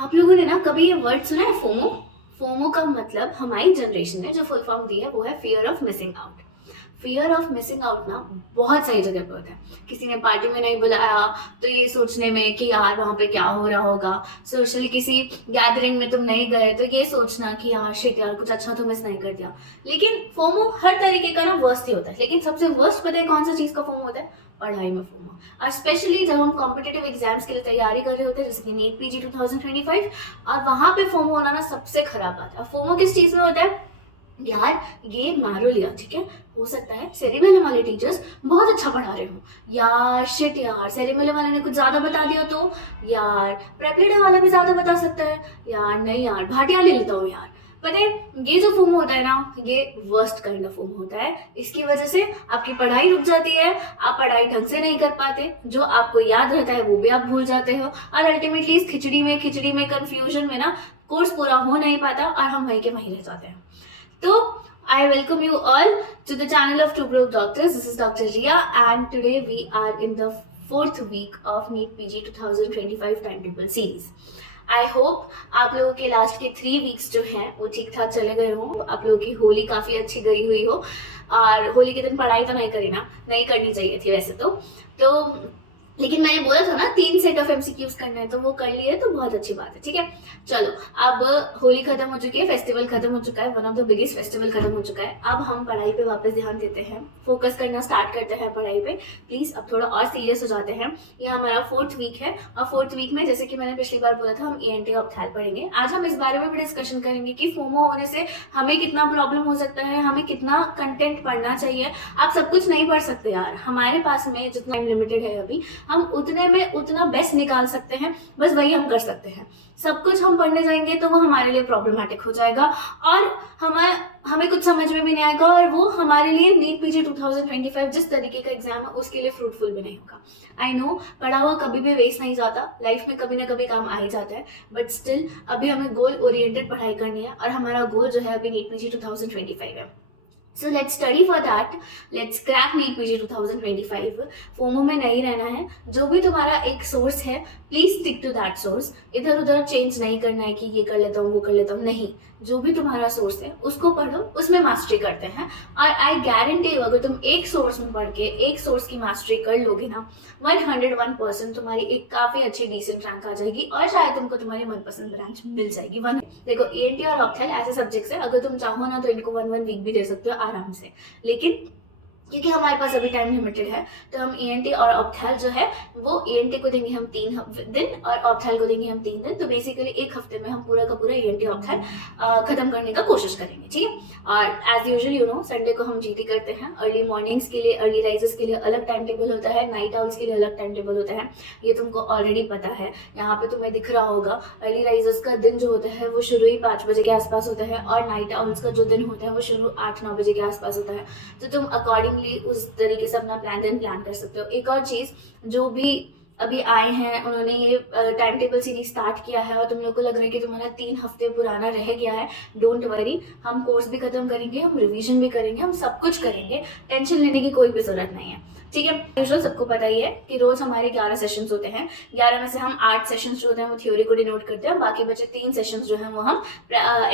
आप लोगों ने ना कभी ये वर्ड सुना है, फोमो? फोमो का मतलब हमारी जनरेशन ने जो फुल फॉर्म दी है वो है fear of missing out. Fear of missing out ना बहुत सारी जगह पे होता है। किसी ने पार्टी में नहीं बुलाया तो ये सोचने में कि यार वहाँ पे क्या हो रहा होगा। सोशल किसी गैदरिंग में तुम नहीं गए तो ये सोचना कि यार शिट यार कुछ अच्छा तो मिस नहीं कर दिया। लेकिन फोमो हर तरीके का ना वर्स्ट ही होता है, लेकिन सबसे वर्स्ट पता है कौन सा चीज का फोमो होता है? पढ़ाई में फोमो। और स्पेशली जब हम कॉम्पिटेटिव एग्जाम्स के लिए तैयारी कर रहे होते हैं, जैसे कि नीट पीजी 2025, और वहां पे फोमो होना ना सबसे खराब बात है। फोमो किस चीज में होता है? यार ये मारो लिया, ठीक है, हो सकता है सेरेबेलम वाले टीचर्स बहुत अच्छा पढ़ा रहे हो, यार शिट यार सेरेबेलम वाले ने कुछ ज्यादा बता दिया तो, यार प्रेपलेटर वाला भी ज्यादा बता सकता है, यार नहीं यार भाटिया ले लेता हूँ यार। पता है ये जो फोमो होता है ना, ये वर्स्ट काइंड ऑफ फोमो होता है। इसकी वजह से आपकी पढ़ाई रुक जाती है, आप पढ़ाई ढंग से नहीं कर पाते, जो आपको याद रहता है वो भी आप भूल जाते हो, और अल्टीमेटली इस खिचड़ी में कंफ्यूजन में ना कोर्स पूरा हो नहीं पाता और हम वहीं के वहीं रह जाते हैं। So, I welcome you all to the channel of Two Broke Doctors. This is Dr. Ria, and today we are in the fourth week of NEET PG 2025 timetable series. I hope आप लोगों के last के 3 weeks जो हैं वो ठीक ठाक चले गए हों, आप लोगों की होली काफ़ी अच्छी गई हुई हो, और होली के दिन पढ़ाई तो नहीं करी ना, नहीं करनी चाहिए थी वैसे तो लेकिन मैंने बोला था ना 3 सेट ऑफ एमसीक्यूज करना है, तो वो कर लिए तो बहुत अच्छी बात है। ठीक है, चलो अब होली खत्म हो चुकी है, फेस्टिवल खत्म हो चुका है, one of the biggest festival खत्म हो चुका है। अब हम पढ़ाई पे वापस ध्यान देते हैं, फोकस करना स्टार्ट करते हैं पढ़ाई पे। प्लीज अब थोड़ा और सीरियस हो जाते हैं। ये हमारा 4th वीक है, और 4th वीक में जैसे कि मैंने पिछली बार बोला था, हम ENT ऑप्थैल पढ़ेंगे। आज हम इस बारे में भी डिस्कशन करेंगे कि फोमो होने से हमें कितना प्रॉब्लम हो सकता है, हमें कितना कंटेंट पढ़ना चाहिए। आप सब कुछ नहीं पढ़ सकते यार, हमारे पास में जितना टाइम लिमिटेड है अभी, हम उतने में उतना बेस्ट निकाल सकते हैं, बस वही हम कर सकते हैं। सब कुछ हम पढ़ने जाएंगे तो वो हमारे लिए प्रॉब्लमेटिक हो जाएगा, और हमें कुछ समझ में भी नहीं आएगा, और वो हमारे लिए नीट पीजी 2025 जिस तरीके का एग्जाम है उसके लिए फ्रूटफुल भी नहीं होगा। आई नो पढ़ा हुआ कभी भी वेस्ट नहीं जाता, लाइफ में कभी ना कभी काम आ ही जाता है, बट स्टिल अभी हमें गोल ओरिएंटेड पढ़ाई करनी है, और हमारा गोल जो है अभी नीट पीजी 2025 है। So let's study for that. Let's crack NEET PG 2025. FOMO में नहीं रहना है। जो भी तुम्हारा एक सोर्स है, please stick to that source. इधर उधर चेंज नहीं करना है कि ये कर लेता हूँ वो कर लेता हूँ, नहीं। जो भी तुम्हारा सोर्स है उसको पढ़ो, उसमें मास्टरी करते हैं। और आई गारंटी यू, अगर तुम एक सोर्स में पढ़ के एक सोर्स की मास्टरी कर लोगे ना, 101% तुम्हारी एक काफी अच्छी डिसेंट रैंक आ जाएगी, और शायद तुमको तुम्हारी मनपसंद ब्रांच मिल जाएगी। देखो ENT और ऑप्थेल ऐसे सब्जेक्ट्स है, अगर तुम चाहो ना तो इनको 1 वीक भी दे सकते हो आराम से, लेकिन क्योंकि हमारे पास अभी टाइम लिमिटेड है तो हम ENT और ऑप्थेल जो है वो ENT को देंगे हम 3 दिन और ऑप्थेल को देंगे हम 3 दिन। तो बेसिकली एक हफ्ते में हम पूरा का पूरा ENT ऑप्थेल खत्म करने का कोशिश करेंगे, ठीक है। और as usual you know Sunday को हम GT करते हैं। अर्ली मॉर्निंग्स के लिए, अर्ली राइजर्स के लिए अलग टाइम टेबल होता है, नाइट आउल्स के लिए अलग टाइम टेबल होता है, ये तुमको ऑलरेडी पता है। यहाँ पे तुम्हें दिख रहा होगा अर्ली राइजर्स का दिन जो होता है वो शुरू ही 5 बजे के आसपास होता है, और नाइट आउल्स का जो दिन होता है वो शुरू 8-9 बजे के आसपास होता है। तो तुम अकॉर्डिंगली उस तरीके से अपना प्लान कर सकते हो। एक और चीज, जो भी अभी आए हैं उन्होंने ये टाइम टेबल सीरीज स्टार्ट किया है, और तुम लोग को लग रहा है कि तुम्हारा 3 हफ्ते पुराना रह गया है, डोंट वरी, हम कोर्स भी खत्म करेंगे, हम रिवीजन भी करेंगे, हम सब कुछ करेंगे, टेंशन लेने की कोई भी जरूरत नहीं है, ठीक है। यूजुअल सबको पता ही है कि रोज हमारे 11 सेशंस होते हैं। 11 में से हम 8 सेशंस जो होते हैं वो थ्योरी को डिनोट करते हैं, बाकी बचे 3 सेशंस जो हैं वो हम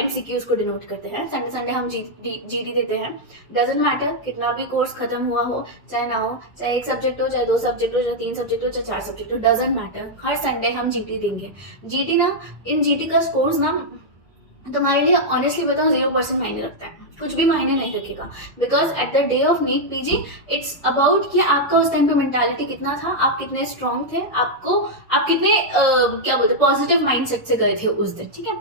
MCQs को डिनोट करते हैं। संडे हम GT देते हैं। डजेंट मैटर कितना भी कोर्स खत्म हुआ हो, चाहे ना हो, चाहे 1 सब्जेक्ट हो, चाहे 2 सब्जेक्ट हो, चाहे 3 सब्जेक्ट हो, चाहे 4 सब्जेक्ट हो, डजेंट मैटर, हर संडे हम GT देंगे। GT ना, इन GT का स्कोर्स ना तुम्हारे लिए ऑनेस्टली बताओ 0% मायने रखता है, कुछ भी मायने नहीं रखेगा, because at the day of NEET PG it's about कि आपका उस टाइम पे मेंटालिटी कितना था, आप कितने स्ट्रांग थे, आप कितने क्या बोलते पॉजिटिव माइंडसेट से गए थे उस दिन, ठीक है।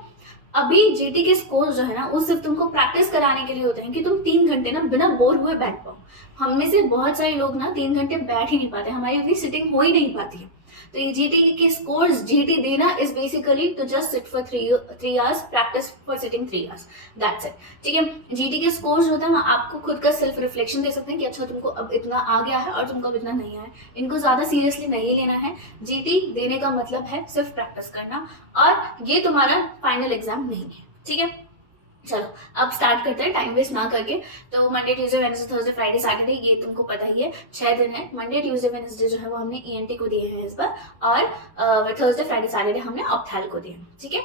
अभी GT के स्कोर्स जो है ना वो सिर्फ तुमको प्रैक्टिस कराने के लिए होते हैं कि तुम 3 घंटे ना बिना बोर हुए बैठ पाओ। हम में से बहुत सारे लोग ना 3 घंटे बैठ ही नहीं पाते, हमारी उतनी सिटिंग हो ही नहीं पाती है। तो ये GT के स्कोर्स, GT देना is basically to just sit for 3 hours, practice for sitting 3 hours, that's it, ठीक है। GT के स्कोर्स होता है ना, आपको खुद का सेल्फ रिफ्लेक्शन दे सकते हैं कि अच्छा तुमको अब इतना आ गया है और तुमको अब इतना नहीं आया है, इनको ज्यादा सीरियसली नहीं लेना है। GT देने का मतलब है सिर्फ प्रैक्टिस करना, और ये तुम्हारा फाइनल एग्जाम नहीं है, ठीक है। चलो अब स्टार्ट करते हैं टाइम वेस्ट ना करके। तो Monday Tuesday Wednesday Thursday Friday Saturday ये तुमको पता ही है 6 दिन है। मंडे ट्यूसडे वेडनेसडे जो है वो हमने ईएनटी को दिए हैं इस बार, और थर्सडे फ्राइडे सैटरडे हमने ऑप्थैल को दिए हैं। ठीक है,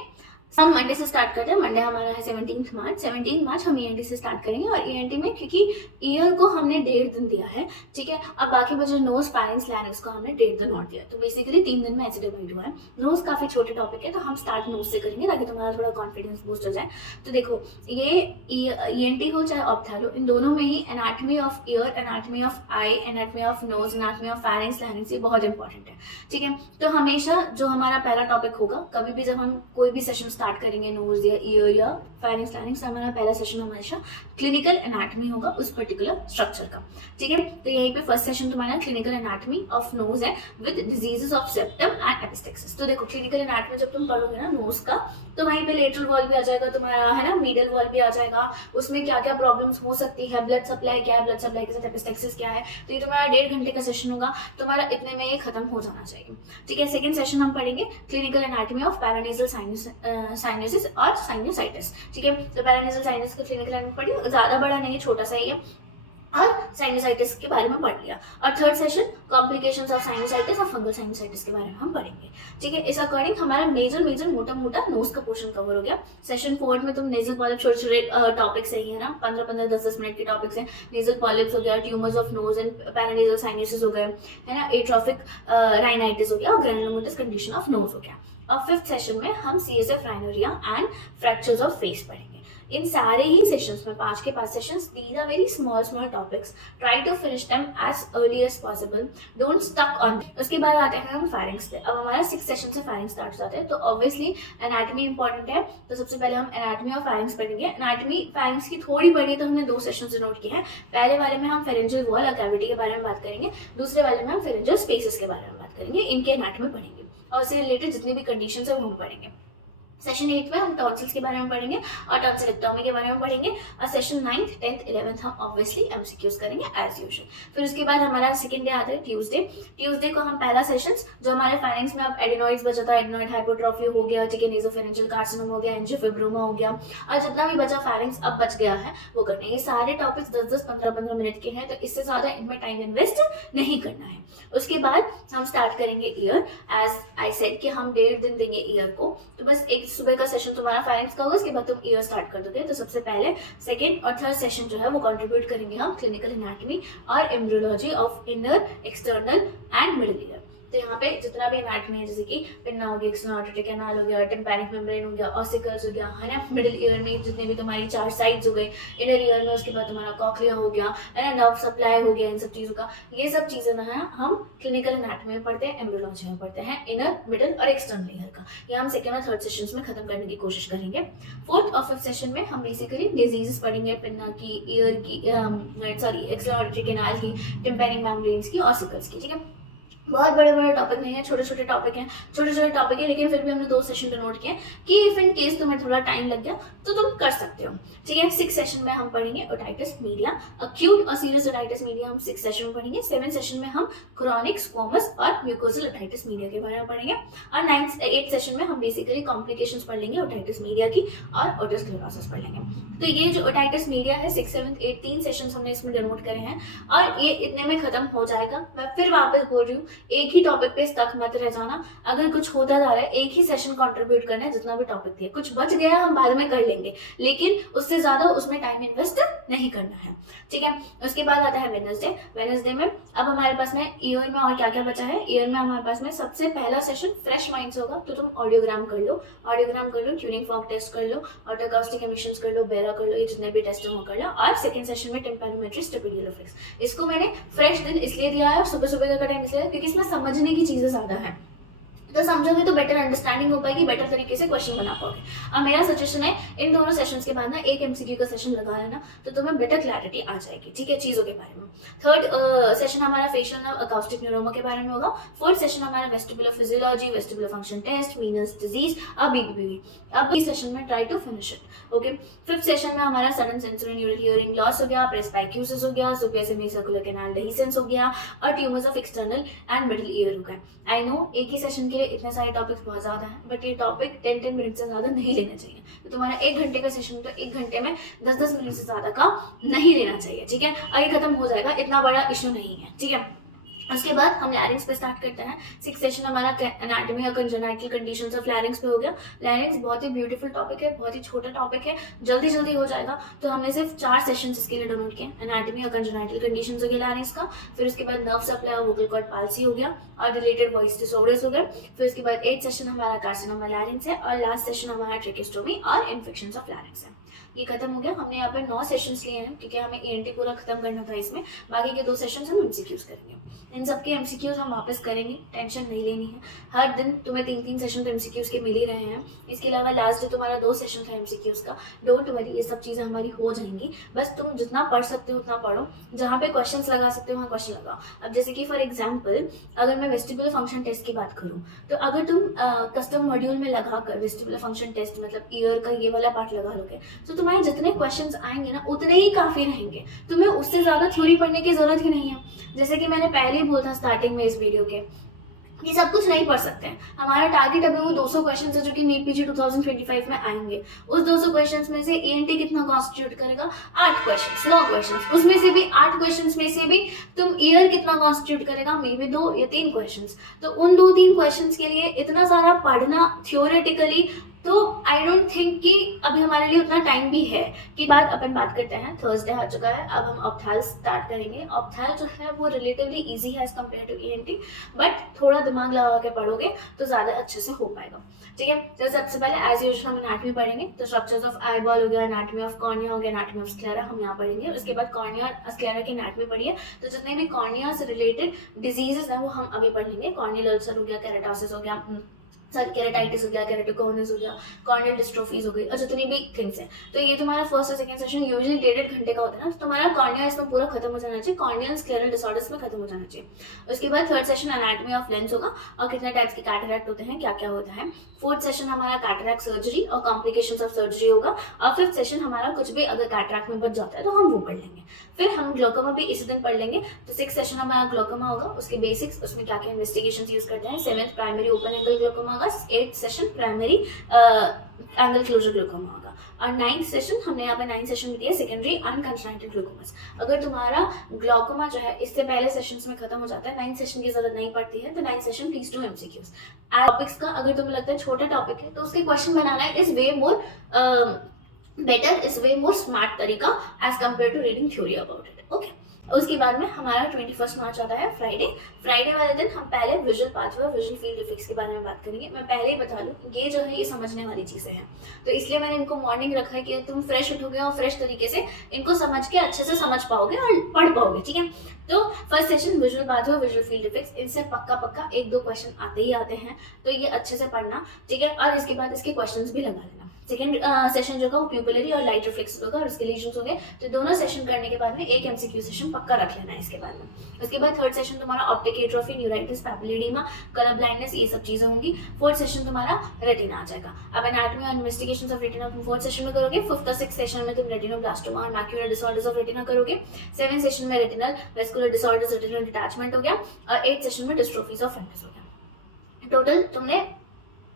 हम मंडे से स्टार्ट करते हैं। मंडे हमारा है 17 मार्च हम ईएनटी से स्टार्ट करेंगे। और ईएनटी में क्योंकि ईयर को हमने 1.5 दिन दिया है, ठीक है, अब बाकी बचे नोज पैरेंट्स लैरिंक्स को हमने 1.5 दिन और दिया, तो बेसिकली 3 दिन में ऐसे डिवाइड हुआ है। नोज काफी छोटे टॉपिक है तो हम स्टार्ट नोज से करेंगे ताकि तुम्हारा थोड़ा कॉन्फिडेंस बूस्ट हो जाए। तो देखो ये ईएनटी हो चाहे ऑप्थैल हो, इन दोनों में ही anatomy of ear, anatomy of eye, anatomy of nose, anatomy of parents larynx ये बहुत इंपॉर्टेंट है। ठीक है, तो हमेशा जो हमारा पहला टॉपिक होगा, कभी भी जब हम कोई भी सेशन स्टार्ट करेंगे नोज या ईयर या फेरिंक्स लैरिंक्स, हमारा पहला सेशन हमेशा क्लिनिकल एनाटॉमी होगा उस पर्टिकुलर स्ट्रक्चर का। ठीक है, तो यहीं पे फर्स्ट सेशन तुम्हारा क्लिनिकल एनाटॉमी ऑफ नोज है with diseases of septum and epistaxis. तो देखो क्लिनिकल एनाटॉमी जब तुम पढ़ोगे ना नोज का, तो वहीं पे लेटरल वॉल भी आ जाएगा तुम्हारा, है ना, मीडियल वॉल भी आ जाएगा, उसमें क्या क्या प्रॉब्लम्स हो सकती है, ब्लड सप्लाई क्या है, ब्लड सप्लाई के साथ एपिस्टेक्सिस क्या है। तो ये तुम्हारा 1.5 घंटे का सेशन होगा, तुम्हारा इतने में ये खत्म हो जाना चाहिए। ठीक है, सेकंड सेशन हम पढ़ेंगे clinical anatomy of paranasal sinuses और साइनोसाइटिस। ठीक है, तो पैरानेजल साइनस का क्लिनिकल एनाटॉमी पढ़िए, ज्यादा बड़ा नहीं है, छोटा सा ही है, और साइनोसाइटिस के बारे में पढ़ लिया। और third session complications of sinusitis और फंगल साइनोसाइटिस के बारे में हम पढ़ेंगे। ठीक है, इस अकॉर्डिंग हमारा मेजर मोटा मोटा नोज का पोर्शन कवर हो गया। सेशन 4 में तुम नेजल पॉलिप छोटे छोटे टॉपिक्स है ना, 15-15 10-10 मिनट के टॉपिक्स हैं। नेजल पॉलिप्स हो गया, tumours of nose and paranasal sinuses हो गए, है ना, एट्रोफिक राइनाइटिस हो गया और ग्रैनुलोमेटस कंडीशन ऑफ नोज हो गया। और फिफ्थ सेशन में हम CSF rhinorrhea and fractures of face पढ़ेंगे। इन सारे ही सेशंस में 5 के 5 sessions, these are very small topics, try to finish them as early as possible, don't stuck on. उसके बाद आते हैं हम फेरिंग्स पे। अब हमारा 6 सेशन से फेरिंग्स स्टार्ट हो जाते हैं, तो ऑब्वियसली एनाटॉमी इंपॉर्टेंट है, तो सबसे पहले हम एनाटॉमी ऑफ फेरिंग्स पढ़ेंगे। एनाटॉमी फेरिंग्स की थोड़ी बड़ी तो हमने 2 सेशन से नोट की है। पहले वाले में हम फेरेंजियल वॉल और कैविटी के बारे में बात करेंगे, दूसरे वाले में हम फेरेंजियल स्पेसेस के बारे में बात करेंगे, इनके एनाटॉमी पढ़ेंगे और उससे रिलेटेड जितनी भी कंडीशंस है वो हम पढ़ेंगे। सेशन 8 में हम टॉन्सिल्स के बारे में पढ़ेंगे और टॉन्सिलेक्टोमी के बारे में पढ़ेंगे। और सेशन 9th 10th 11th हम ऑब्वियसली एमसीक्यूज करेंगे एज यूजुअल। फिर उसके बाद हमारा सेकंड डे आता है ट्यूसडे को हम पहला सेशन जो हमारे फाइनेंस में अब एडिनॉइड्स बचा था, एडिनॉइड हाइपोट्रोफी हो गया, ठीक है, नेसोफेरेंजियल कार्सिनोमा हो गया, एंजियोफिब्रोमा हो गया, और जितना भी बचा फाइनेंस अब बच गया है वो करना है। ये सारे टॉपिक्स 10-10 15-15 मिनट के हैं, तो इससे ज्यादा इनमें टाइम इन्वेस्ट नहीं करना है। उसके बाद हम स्टार्ट करेंगे ईयर। एज आई सेड कि हम 1.5 दिन देंगे ईयर को, तो बस एक सुबह का सेशन तुम्हारा फेरिंग्स का होगा, उसके बाद तुम ईयर स्टार्ट कर दोगे। तो सबसे पहले सेकंड और थर्ड सेशन जो है वो कंट्रीब्यूट करेंगे हम क्लिनिकल एनाटॉमी और embryology of inner, external and middle year. तो यहाँ पे जितना भी एनाटॉमी है, जैसे कि पिन्ना हो गया, एक्सोनोटिक कैनाल हो गया, टिम्पैनिक मेम्ब्रेन हो गया, ऑसिकल्स हो गया, है ना, मिडिल ईयर में जितने भी तुम्हारी 4 साइड्स हो गए, इनर ईयर में उसके बाद तुम्हारा कॉक्लिया हो गया, है ना, नर्व सप्लाई हो गया, इन सब चीज़ों का, ये सब चीज़ें ना है हम क्लिनिकल एनाटॉमी में पढ़ते हैं, एम्ब्रियोलॉजी में पढ़ते हैं, इनर, मिडिल और एक्सटर्नल ईयर का। ये हम सेकेंड और थर्ड सेशन में खत्म करने की कोशिश करेंगे। फोर्थ और फिफ्थ सेशन में हम बेसिकली डिजीजेस पढ़ेंगे, पिन्ना की, ईयर की, सॉरी एक्सोनोटिक कैनाल की, टिम्पैनिक मेम्ब्रेन्स की, ऑसिकल्स की। ठीक है, बहुत बड़े बड़े टॉपिक नहीं है, छोटे छोटे टॉपिक है, लेकिन फिर भी हमने 2 सेशन डिनोट किए कि इफ इन केस तुम्हें थोड़ा टाइम लग गया तो तुम कर सकते हो। ठीक है, 6 सेशन में हम पढ़ेंगे ओटाइटिस मीडिया, अक्यूट और सीरियस ओटाइटिस मीडिया हम 6 सेशन में पढ़ेंगे। 7 सेशन में हम क्रॉनिक, स्क्वोमस और म्यूकोजल ओटाइटिस मीडिया के बारे में पढ़ेंगे। और 8 सेशन में हम बेसिकली कॉम्प्लिकेशंस पढ़ लेंगे ओटाइटिस मीडिया की और ओटोस्क्लेरोसिस पढ़ लेंगे। तो ये जो ओटाइटिस मीडिया है 6, 7, 8 3 सेशंस हमने इसमें डिनोट करे हैं और ये इतने में खत्म हो जाएगा। मैं फिर वापस बोल रही हूँ, एक ही टॉपिक पे स्टक मत रह जाना। अगर कुछ होता जा रहा है, एक ही सेशन कंट्रीब्यूट करना है, जितना भी टॉपिक दिया, कुछ बच गया हम बाद में कर लेंगे, लेकिन उससे ज्यादा उसमें टाइम इन्वेस्ट नहीं करना है। ठीक है, उसके बाद आता है वेडनेसडे में अब हमारे पास में ईयर में और क्या क्या बचा है। ईयर में हमारे पास में सबसे पहला सेशन फ्रेश माइंड्स होगा, तो तुम ऑडियोग्राम कर लो, ट्यूनिंग फॉर्क टेस्ट कर लो, ऑटोकास्टिक एमिशंस कर लो, बेरा कर लो, ये जितने भी टेस्ट हो कर लो। और सेकंड सेशन में टिम्पैनोमेट्री, स्टेपिडियल रिफ्लेक्स। इसको मैंने फ्रेश दिन इसलिए दिया है, सुबह सुबह का टाइम इसलिए, क्योंकि इसमें समझने की चीजें ज्यादा है, तो समझोगे तो बेटर अंडरस्टैंडिंग हो पाएगी, बेटर तरीके से क्वेश्चन बना पाओगे। अब मेरा सजेशन है इन दोनों सेशंस के बाद ना एक एमसीक्यू का सेशन लगा लेना, तो तुम्हें बेटर क्लैरिटी आ जाएगी, ठीक है, चीजों के बारे में। थर्ड सेशन हमारा फेशियल नर्व अकाउस्टिक न्यूरोमा के बारे में होगा। फोर्थ सेशन हमारा vestibular physiology, vestibular function test, venous disease और बीबीबी। अब इस सेशन में try to finish it, okay. Fifth session में हमारा sudden sensory neural hearing loss हो गया, प्रेस्बाइक्यूसिस हो गया, superior semi circular canal dehiscence हो गया और tumours of external and middle ear हो गया। आई नो एक ही सेशन के लिए इतने सारे टॉपिक्स बहुत ज़्यादा हैं, बट ये टॉपिक 10-10 मिनट से ज़्यादा नहीं लेना चाहिए। तो तुम्हारा 1 घंटे का सेशन, तो 1 घंटे में 10-10 मिनट से ज़्यादा का नहीं लेना चाहिए, ठीक है। आगे खत्म हो जाएगा, इतना बड़ा इशू नहीं है, ठीक है। उसके बाद हम लैरिंग्स पे स्टार्ट करते हैं। 6 सेशन हमारा एनाटॉमी और कंजेनाइटल कंडीशंस ऑफ लैरिंग्स पे हो गया। लैरिंग्स बहुत ही ब्यूटीफुल टॉपिक है, बहुत ही छोटा टॉपिक है, जल्दी जल्दी हो जाएगा। तो हमने सिर्फ 4 सेशंस इसके लिए डोनेट किए। एनाटॉमी और कंजेनाइटल कंडीशंस हो गया लैरिंग्स का, फिर उसके बाद नर्व सप्लाई और वोकल कॉर्ड पाल्सी हो गया और रिलेटेड वॉइस डिसऑर्डर्स हो गए। फिर उसके बाद 8 सेशन हमारा कार्सिनोमा लैरिंग्स है और लास्ट सेशन हमारा ट्रेकेस्टोमी और इन्फेक्शंस ऑफ लैरिंग्स है। ये खत्म हो गया। हमने यहाँ पे 9 सेशंस लिए हैं क्योंकि हमें ENT पूरा खत्म करना था इसमें। बाकी के 2 सेशंस हम MCQs करेंगे। इन सबके MCQs हम वापस करेंगे, टेंशन नहीं लेनी है। हर दिन तुम्हें 3-3 सेशन तो MCQs के मिल ही रहे हैं। इसके अलावा लास्ट डे तुम्हारा 2 सेशन था MCQs का। डोंट वरी, ये सब चीज़ें हमारी हो जाएंगी। बस तुम जितना पढ़ सकते हो उतना पढ़ो, जहाँ पे क्वेश्चंस लगा सकते हो वहाँ क्वेश्चन लगाओ। अब जैसे कि फॉर एग्जाम्पल अगर मैं वेस्टिबुलर फंक्शन टेस्ट की बात करूँ, तो अगर तुम कस्टम मॉड्यूल में लगा कर वेस्टिबुलर फंक्शन टेस्ट मतलब ईयर का ये वाला पार्ट लगा लोगे, तो तुम्हारे जितने क्वेश्चंस आएंगे ना उतने ही काफ़ी रहेंगे। तुम्हें उससे ज़्यादा थ्योरी पढ़ने की ज़रूरत ही नहीं है। जैसे कि मैंने पहले ही बोला था स्टार्टिंग में इस वीडियो के, ये सब कुछ नहीं पढ़ सकते हैं। हमारा टारगेट अभी वो 200 क्वेश्चन है जो कि नीट PG 2025 में आएंगे। उस 200 क्वेश्चंस में से ENT कितना कॉन्स्टिट्यूट करेगा? 8 क्वेश्चंस, 9 क्वेश्चंस। उसमें से भी 8 क्वेश्चंस में से भी तुम ईयर कितना कॉन्स्टिट्यूट करेगा? मे बी 2 या 3 क्वेश्चंस। तो उन 2-3 क्वेश्चंस के लिए इतना सारा पढ़ना थियोरेटिकली, तो आई डोंट थिंक कि अभी हमारे लिए उतना टाइम भी है। कि बाद अपन बात करते हैं, थर्सडे आ चुका है, अब हम ऑप्थैल स्टार्ट करेंगे। ऑप्थैल जो है वो रिलेटिवली इजी है as compare to ENT, but थोड़ा दिमाग लगा के पढ़ोगे तो ज़्यादा अच्छे से हो पाएगा, ठीक है। तो सबसे पहले एज यूजुअल हम एनाटॉमी पढ़ेंगे। तो स्ट्रक्चर्स ऑफ आईबॉल हो गया, एनाटॉमी ऑफ कॉर्निया हो गया, एनाटॉमी ऑफ स्क्लेरा हम यहाँ पढ़ेंगे। उसके बाद कॉर्निया और स्क्लेरा की एनाटॉमी पढ़िए। तो जितने भी कॉर्निया से रिलेटेड डिजीजेस हैं वो हम अभी पढ़ लेंगे। कॉर्नियल अल्सर हो गया, केराटोसिस हो गया, केराटाइटिस हो गया, केराटोकोनस हो गया, कॉर्नियल डिस्ट्रोफीज हो गई और जितनी भी थिंग्स हैं। तो ये तुम्हारा फर्स्ट और सेकंड सेशन यूजुअली 1.5 घंटे का होता है ना, तो तुम्हारा कॉर्निया इसमें पूरा खत्म हो जाना चाहिए, कॉर्नियल स्क्लेरल डिसऑर्डर्स में खत्म हो जाना चाहिए। उसके बाद third session anatomy of lens होगा और कितने टाइप्स के कैटरैक्ट होते हैं, क्या क्या होता है। फोर्थ सेशन हमारा कैटरैक्ट सर्जरी और कॉम्प्लिकेशंस ऑफ सर्जरी होगा। और फिफ्थ सेशन हमारा कुछ भी अगर कैटरैक्ट में बच जाता है तो हम वो पढ़ लेंगे। फिर हम ग्लोकोमा भी इसी दिन पढ़ लेंगे। तो 6th सेशन हमारा ग्लोकोमा होगा, उसके बेसिक्स, उसमें क्या क्या इन्वेस्टिगेशंस यूज करते हैं। 7th primary open angle glaucoma होगा। 8th session primary angle closure glaucoma होगा। और 9th सेशन हमने यहाँ पे 9 सेशन में दिया सेकेंडरी अनकंजनाइटल ग्लूकोमास। अगर तुम्हारा ग्लोकोमा जो है इससे पहले सेशंस में खत्म हो जाता है, 9 सेशन की जरूरत नहीं पड़ती है, तो 9 session please do MCQs। Topics का अगर तुम्हें लगता है छोटा टॉपिक है तो उसके क्वेश्चन बनाना is way more better, is way more smart तरीका as compare to reading theory about it, okay. उसके बाद में हमारा 21 मार्च आता है फ्राइडे। फ्राइडे वाले दिन हम पहले विजुअल पाथवे और विजुअल फील्ड इफेक्ट्स के बारे में बात करेंगे। मैं पहले ही बता लूँ, ये जो है ये समझने वाली चीज़ें हैं, तो इसलिए मैंने इनको मॉर्निंग रखा है कि तुम फ्रेश उठोगे और फ्रेश तरीके से इनको समझ के अच्छे से समझ पाओगे और पढ़ पाओगे, ठीक है। तो first session visual pathway, visual field effects, इनसे पक्का 1-2 क्वेश्चन आते ही आते हैं, तो ये अच्छे से पढ़ना, ठीक है। और इसके बाद इसके क्वेश्चंस भी लगा लेना। सेकेंड सेशन जो होगा वो प्यूपिलरी और लाइट रिफ्लेक्स होगा और उसके लीजन्स होंगे। तो दोनों सेशन करने के बाद में एक MCQ सेशन पक्का रख लेना है इसके बाद में। उसके बाद थर्ड सेशन तुम्हारा optic atrophy, neuritis, papilledema, colour blindness, ये सब चीजें होंगी। फोर्थ सेशन तुम्हारा रेटिना आ जाएगा। अब एनाटॉमी और इन्वेस्टिगेशंस ऑफ रेटिना तुम फोर्थ सेशन में करोगे। 5th और 6th सेशन में तुम रेटिनोब्लास्टोमा और मैक्यूलर डिसऑर्डर्स ऑफ रेटिना करोगे। 7th सेशन में retinal vascular disorders, retinal detachment हो गया और 8th सेशन में डिस्ट्रोफीज ऑफ रेटिना हो गया। टोटल तुमने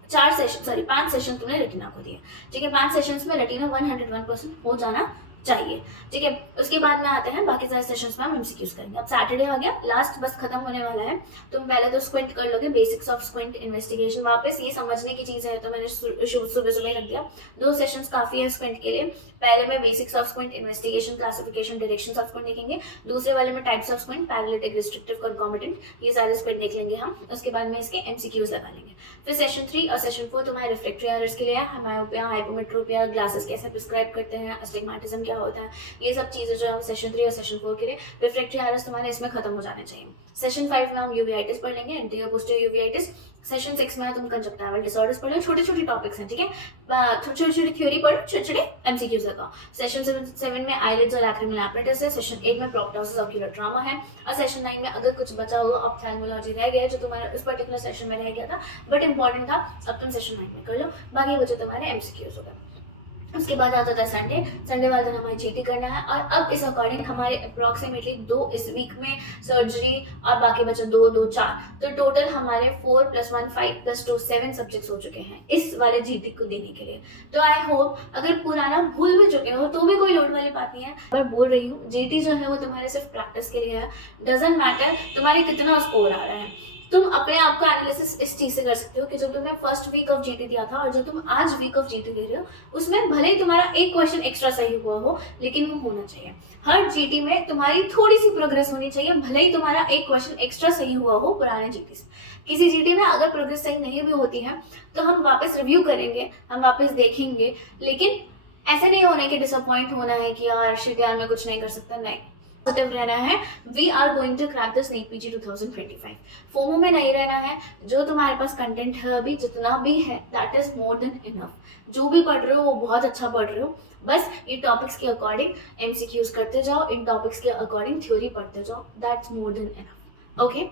5 सेशन तुमने रेटिना को दिए, ठीक है। 5 सेशंस में रेटिना 101% हो जाना चाहिए, ठीक है। उसके बाद में आते हैं बाकी सारे सेशंस में हम MCQs करेंगे। अब सैटरडे आ गया, लास्ट बस खत्म होने वाला है। तुम पहले तो स्क्विंट कर लोगे, बेसिक्स ऑफ स्क्विंट इन्वेस्टिगेशन, वापस ये समझने की चीज़ है तो मैंने सुबह रख दिया। 2 सेशंस काफ़ी है स्क्विंट के लिए। पहले में basics of squint, investigation, classification, directions of squint देखेंगे। दूसरे वाले में types of squint, paralytic, restrictive, concomitant, ये सारे स्क्विंट देख लेंगे हम। उसके बाद में इसके MCQs लगा लेंगे। फिर सेशन 3 और सेशन 4 तुम्हारे रिफ्लेक्टरी एरर्स के लिए है। मायोपिया, हाइपोमेट्रोपिया, ग्लासेस कैसे प्रिस्क्राइब करते हैं, अस्टिग्मेटिज्म क्या होता है, ये सब चीज़ें जो है सेशन 3 और सेशन 4 के लिए रिफ्लेक्टरी एरर्स तुम्हारे इसमें खत्म हो जाने चाहिए। सेशन 5 में हम यूवीआइटिस पढ़ लेंगे, एंटीरियर पोस्टीरियर यूवीआइटिस। सेशन 6 में तुम कंजक्टिवल डिसऑर्डर्स पढ़ लो, छोटे टॉपिक्स हैं, ठीक है। छोटी थ्योरी पढ़ो, छोटे MCQs लगाओ। सेशन 7 में आईलिड्स और लैक्रिमल एपरेटस है। सेशन 8 में प्रोक्टोसिस ऑक्यूलर ट्रॉमा है। और सेशन 9 में अगर कुछ बचा होगा ऑप्थेल्मोलॉजी रह गया जो तुम्हारा उस पर्टिकुलर सेशन में रह गया था बट इंपॉर्टेंट था, अब तुम सेशन 9 में कर लो, बाकी बचे तुम्हारे MCQs होगा। उसके बाद आता था संडे, संडे वाले दिन हमें जीटी करना है। और अब इस अकॉर्डिंग हमारे अप्रॉक्सीमेटली 2 इस वीक में सर्जरी और बाकी बचा 2 2 4, तो टोटल हमारे 4 + 1 5 + 2 7 सब्जेक्ट्स हो चुके हैं इस वाले जीटी को देने के लिए। तो आई होप अगर पुराना भूल भी चुके हो तो भी कोई लोड वाली बात नहीं है। पर बोल रही हूँ जीटी जो है वो तुम्हारे सिर्फ प्रैक्टिस के लिए है, डजेंट मैटर तुम्हारे कितना स्कोर आ रहा है। तुम अपने आप का एनालिसिस इस चीज से कर सकते हो कि जब तुमने फर्स्ट वीक ऑफ जीटी दिया था और जो तुम आज वीक ऑफ जीटी दे रहे हो उसमें भले ही तुम्हारा एक क्वेश्चन एक्स्ट्रा सही हुआ हो, लेकिन वो होना चाहिए। हर जीटी में तुम्हारी थोड़ी सी प्रोग्रेस होनी चाहिए, भले ही तुम्हारा एक क्वेश्चन एक्स्ट्रा सही हुआ हो पुराने जीटी से। किसी जीटी में अगर प्रोग्रेस सही नहीं भी होती है तो हम वापस रिव्यू करेंगे, हम वापस देखेंगे, लेकिन ऐसे नहीं होना कि डिसअपॉइंट होना है कि यार शिट यार मैं कुछ नहीं कर सकता। नहीं, पॉजिटिव रहना है। We are going to crack this NEET PG 2025। FOMO में नहीं रहना है। जो तुम्हारे पास कंटेंट है अभी जितना भी है that is more than enough. जो भी पढ़ रहे हो वो बहुत अच्छा पढ़ रहे हो, बस इन टॉपिक्स के अकॉर्डिंग एमसीक्यूज करते जाओ, इन टॉपिक्स के अकॉर्डिंग थ्योरी पढ़ते जाओ, that's more than enough. Okay,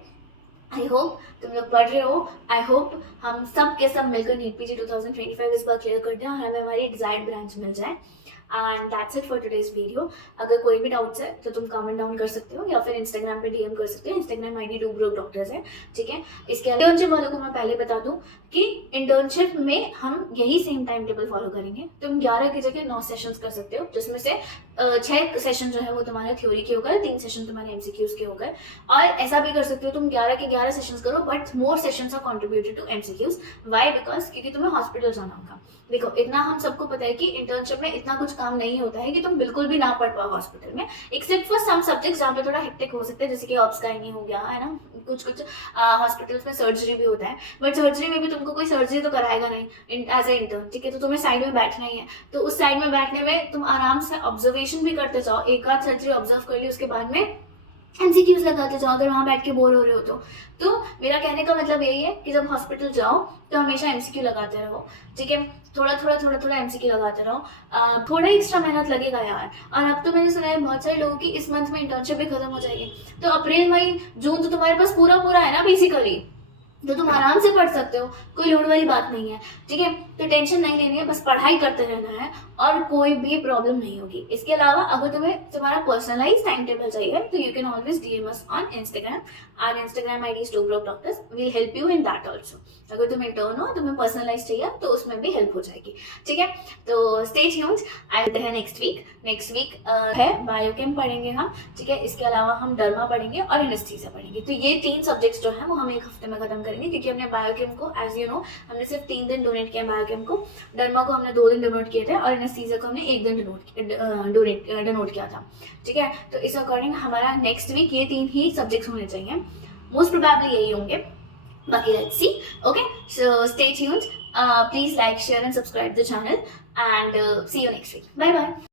I hope तुम लोग पढ़ रहे हो। आई होप हम सब के सब मिलकर नीट पीजी 2025 इस बार क्लियर कर दें और हमें हमारी डिजायर्ड ब्रांच मिल जाए। And that's it for today's video. अगर कोई भी डाउट्स है तो तुम कमेंट डाउन कर सकते हो या फिर इंस्टाग्राम पे डीएम कर सकते हो। इंस्टाग्राम आईडी डूब्रोक है, ठीक है। इसके अलावा इंटर्नशिप वालों को मैं पहले बता दूं कि इंटर्नशिप में हम यही सेम टाइम टेबल फॉलो करेंगे। तुम 11 की जगह 9 सेशंस कर सकते हो, जिसमें से 6 सेशन जो है वो तुम्हारे थ्योरी के हो गए, 3 सेशन तुम्हारे एमसीक्यूज के हो गए। और ऐसा भी कर सकते हो तुम 11 के 11 सेशंस करो but more sessions are contributed to MCQs. Why? Because क्योंकि तुम्हें हॉस्पिटल जाना होगा। देखो, इतना हम सबको पता है कि इंटर्नशिप में इतना कुछ काम नहीं होता है कि तुम बिल्कुल भी ना पढ़ पाओ हॉस्पिटल में, एक्सेप्ट फॉर सम सब्जेक्ट्स जहाँ पे थोड़ा हेक्टिक हो सकते हैं, जैसे कि ऑब्स गायनी हो गया है ना। कुछ हॉस्पिटल्स में सर्जरी भी होता है, बट सर्जरी में भी तुमको कोई सर्जरी तो कराएगा नहीं एज ए इंटर्न, ठीक है। तो तुम्हें साइड में बैठना ही है, तो उस साइड में बैठने में तुम आराम से ऑब्जर्वेशन भी करते जाओ। एक आध सर्जरी ऑब्जर्व कर ली, उसके बाद में एमसीक्यूज लगाते जाओ अगर वहाँ बैठ के बोर हो रहे हो तो मेरा कहने का मतलब यही है कि जब हॉस्पिटल जाओ तो हमेशा एमसीक्यू लगाते रहो, ठीक है। थोड़ा एमसीक्यू लगाते रहो। थोड़ा एक्स्ट्रा मेहनत लगेगा यार। और अब तो मैंने सुना है बहुत सारे लोगों की इस मंथ में इंटर्नशिप भी खत्म हो जाएगी, तो अप्रैल मई जून तो तुम्हारे पास पूरा है ना बेसिकली, तो तुम आराम से पढ़ सकते हो, कोई लोड वाली बात नहीं है, ठीक है। तो टेंशन नहीं लेनी है, बस पढ़ाई करते रहना है और कोई भी प्रॉब्लम नहीं होगी। इसके अलावा अगर तुम्हें तुम्हारा पर्सनलाइज टाइम टेबल चाहिए तो you can always DM us on Instagram. Our Instagram ID is Dubrok doctors, will help you in that also. अगर तुम इंटर्न हो, तुम्हें पर्सनलाइज चाहिए तो उसमें भी हेल्प हो जाएगी, ठीक है। तो स्टे ट्यून्ड, आई विल है नेक्स्ट वीक है बायोकेम पढ़ेंगे हम, ठीक है। इसके अलावा हम डर्मा पढ़ेंगे और एनेस्थीसिया पढ़ेंगे। तो ये 3 सब्जेक्ट्स जो है वो हम एक हफ्ते में खत्म करेंगे, क्योंकि हमने बायोकेम को एज यू नो हमने सिर्फ 3 दिन डोनेट किया बायोकेम को, डर्मा को हमने 2 दिन डोनेट किए थे और एनेस्थीसिया को हमने 1 दिन डोनेट किया था, ठीक है। तो इस अकॉर्डिंग हमारा नेक्स्ट वीक ये 3 ही सब्जेक्ट्स होने चाहिए, मोस्ट प्रोबेबली यही होंगे, बाकी let's see. Okay, so stay tuned, please like share and subscribe the channel and see you next week. Bye bye.